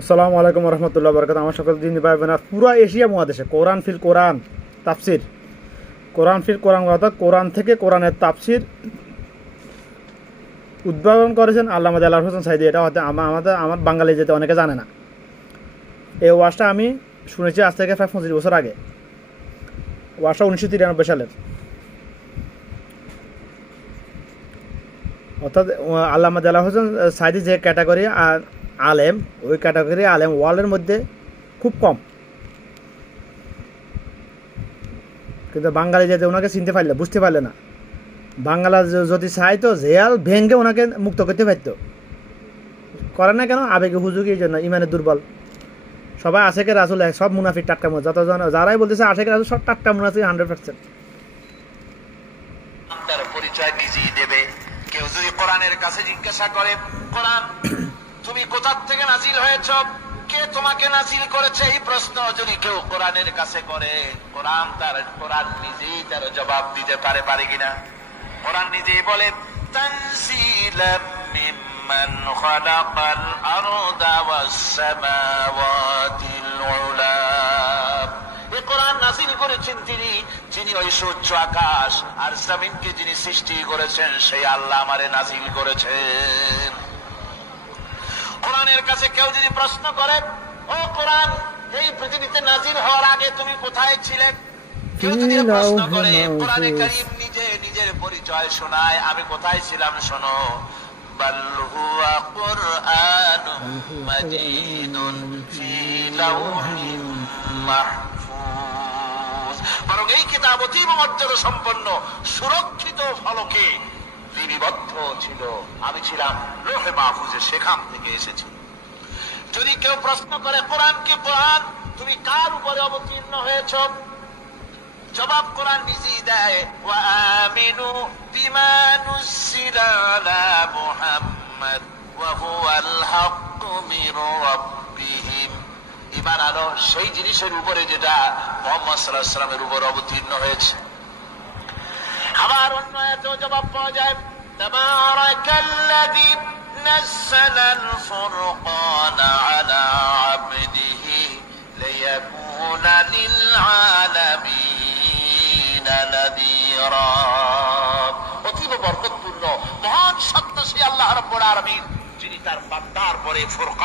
আসসালামু আলাইকুম রহমতুল্লাহ বরকাত। আমার সকল দিন ভাই বোনেরা, পুরো এশিয়া মহাদেশে কোরআন ফিল কোরআন তাফসির, কোরআন ফিল কোরআন অর্থাৎ কোরআন থেকে কোরআনের তাফসির উদ্ভাবন করেছেন আল্লামা দেলাওয়ার হোসেন সাঈদী। এটা হয়তো আমার বাঙালি যেতে অনেকে জানে না। এই ওয়াজটা আমি শুনেছি আজ থেকে প্রায় 25 বছর আগে। ওয়াজটা 1993 সালের, অর্থাৎ আল্লামা দেলাওয়ার হোসেন সাঈদী যে ক্যাটাগরি আলেম, ওই ক্যাটাগরি আলেম ওয়ার্ল্ডের মধ্যে খুব কম, কিন্তু বাঙালি যেতে ওনাকে চিনতে পারলে, বুঝতে পারলে না। বাংলা যদি চাইতো জেয়াল ভেঙ্গে ওনাকে মুক্ত করতে পারতো, করে না কেন? আবেগে হুজুগে, এই জন্য ইমানের দুর্বল। সবাই আশেকে রাসুল, সব মুনাফিক টাটকা মুনাফিক, যতজন যারাই বলতেছে আশেকে রাসুল সব টাটকা মুনাফিক 100%। তার পরিচয় নিজেই দেবে। কেউ যদি কোরআনের কাছে জিজ্ঞাসা করে, কোরআন তুমি কোথা থেকে নাজিল হয়েছ, কে তোমাকে নাজিল করেছে, এই প্রশ্ন যদি কেউ কোরআনের কাছে করে, কোরআন নিজেই তার জবাব দিতে পারে কিনা? কোরআন নিজেই বলে, তানজিলাম মিম্মান খালাকাল আরদা ওয়াস সামাওয়াতিল উলা। এই কোরআন নাজিল করেছেন তিনি, যিনি ওই সূর্য আকাশ আর জমিনকে যিনি সৃষ্টি করেছেন, সেই আল্লাহ আমারে নাজিল করেছেন। কোরআনের কাছে কেউ যদি প্রশ্ন করে, ও কোরআন, এই পৃথিবীতে নাজিল হওয়ার আগে তুমি কোথায় ছিলেন? কেউ যদি প্রশ্ন করে, কোরআনে কারীম নিজে নিজের পরিচয় শোনায়, আমি কোথায় ছিলাম শোনো। বাল হুয়া কুরআনুম মাজিদুন ফি লাওহিন মাহফুজ। বরং এই কিতাব অতীব মর্যাদা সম্পন্ন, সুরক্ষিত ফলকে লিপিবদ্ধ ছিল। আমি ছিলাম লোহে মাহফুজে, সেখান থেকে এসেছি। যদি কেউ প্রশ্ন করে, কোরআনকে কোরআন তুমি কার উপরে অবতীর্ণ হয়েছ, জবাব কোরআন নিজেই দেয়, ওয়া আমিনু বিমা নুজিলা আলা মুহাম্মাদ ওয়া হুয়াল হাক্কু মির রাব্বিহিম। ঈমান আনো সেই জিনিসের উপরে যেটা মুহাম্মদ সাল্লাল্লাহু আলাইহি ওয়াসাল্লামের উপর অবতীর্ণ হয়েছে। আবার অন্য আয়াতেও জবাব পাওয়া যায়, তাবারাকাল্লাযী নাযালাল ফুরকানা আলা আবদিহি লিয়াকুনা লিল আলামিনা নাযীরা। অতীব বরকতপূর্ণ মহান সত্তা সেই আল্লাহ রাব্বুল আলামিন, যিনি তার বান্দার পরে ফুরকান